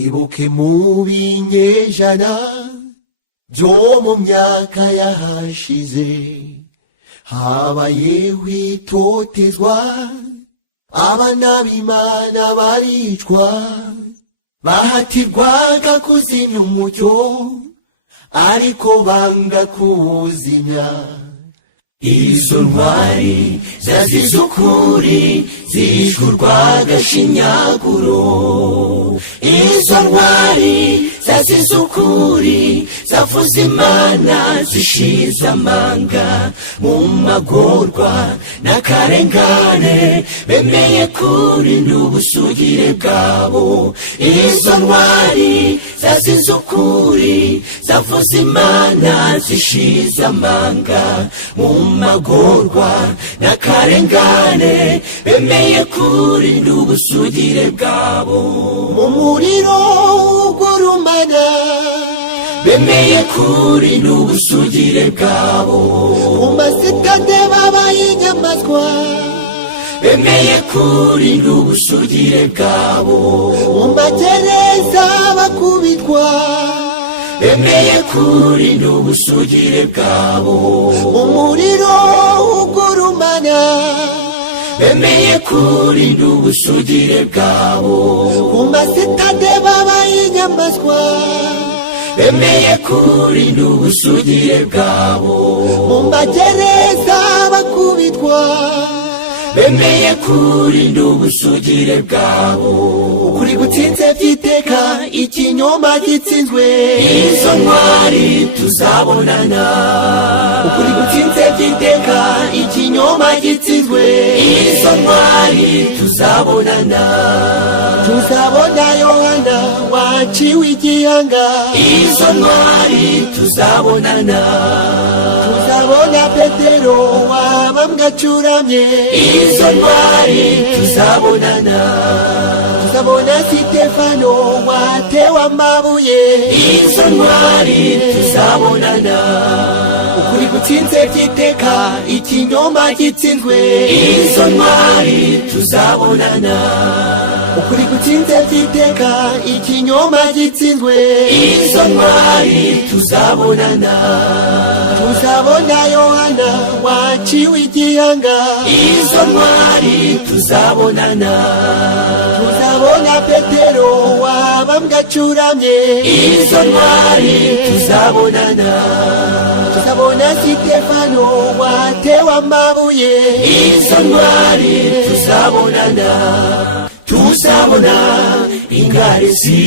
ibuke mu binyejana byo mu myaka yahashize habayeho itotezwa abana b'Imana baricwa bahatirwaga kuzimya umucyo ariko banga kuwuzimya. Izo ntwari zazize ukuri zishwe urw'agashinyaguro. Izo ntwari zazize ukuri zavuze Imana zishize amanga mu magorwa n'akarengane bemeye kurinda ubusugire bwabo. Izo ntwari zazize ukuri zavuze Imana zishize amanga mu magorwa n'akarengane bemeye kurinda ubusugire bwabo. Mu muriro ugurumana bemeye kurinda ubusugire bwabo. Mu masitade babaye inyamaswa bemeye kurinda ubusugire bwabo. Mu magereza bakubitwa bemeye kurinda ubusugire bwabo. Mu muriro ugurumana bemeye kurinda ubusugire bwabo. Ku masitade babaye inyamaswa bemeye kurinda ubusugire bwabo. Mu magereza bakubitwa bemeye kurinda ubusugire bwabo. Ukuri gutsinze byiteka ikinyoma gitsinzwe. Izo ntwari tuzabonana. Ukuri gutsinze byiteka ikinyoma gitsinzwe. Izo ntwari tuzabonana. Tuzabona Yohana waciwe igihanga. Izo ntwari tuzabonana. Tuzabona Petero wabambwe acuramye. Izo ntwari tuzabonana. Tuzabona Sitefano watewe amabuye. Izo ntwari tuzabonana. Ukuri gutsinze byiteka ikinyoma gitsinzwe. Izo ntwari tuzabonana. Ukuri gutsinze byiteka ikinyoma gitsinzwe. Izo ntwari tuzabonana. Tuzabona Yohana waciwe igihanga. Izo ntwari tuzabonana. Tuzabona Petero wabambwe acuramye. Izo ntwari tuzabonana. Tuzabona Sitefano watewe amabuye. Izo ntwari tuzabonana. Tuzabona ingarezi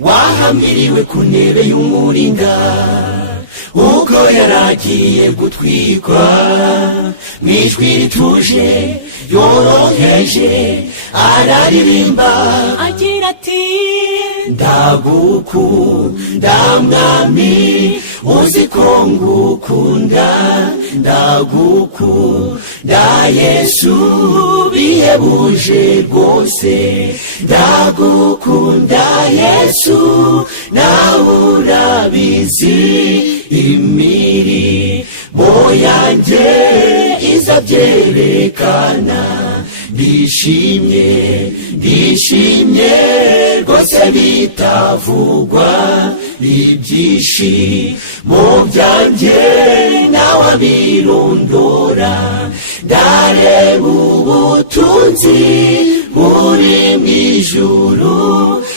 wahamiriwe ku ntebe y'umuringa ubwo yaragiye gutwikwa mwijwi rituje yoroheje araririmba agira ati ndagukunda mwami uzi ko ngukunda ndagukunda Yesu bihebuje rwose ndagukunda Yesu nawe urabizi imirimo yanjye izabyerekana ndishimye rwose bitavugwa ibyishimo byanjye nawe abirondora ndareba ubutunzi buri mu ijuru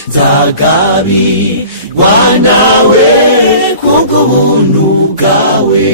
nzagabirwa nawe kubw'ubuntu bwawe.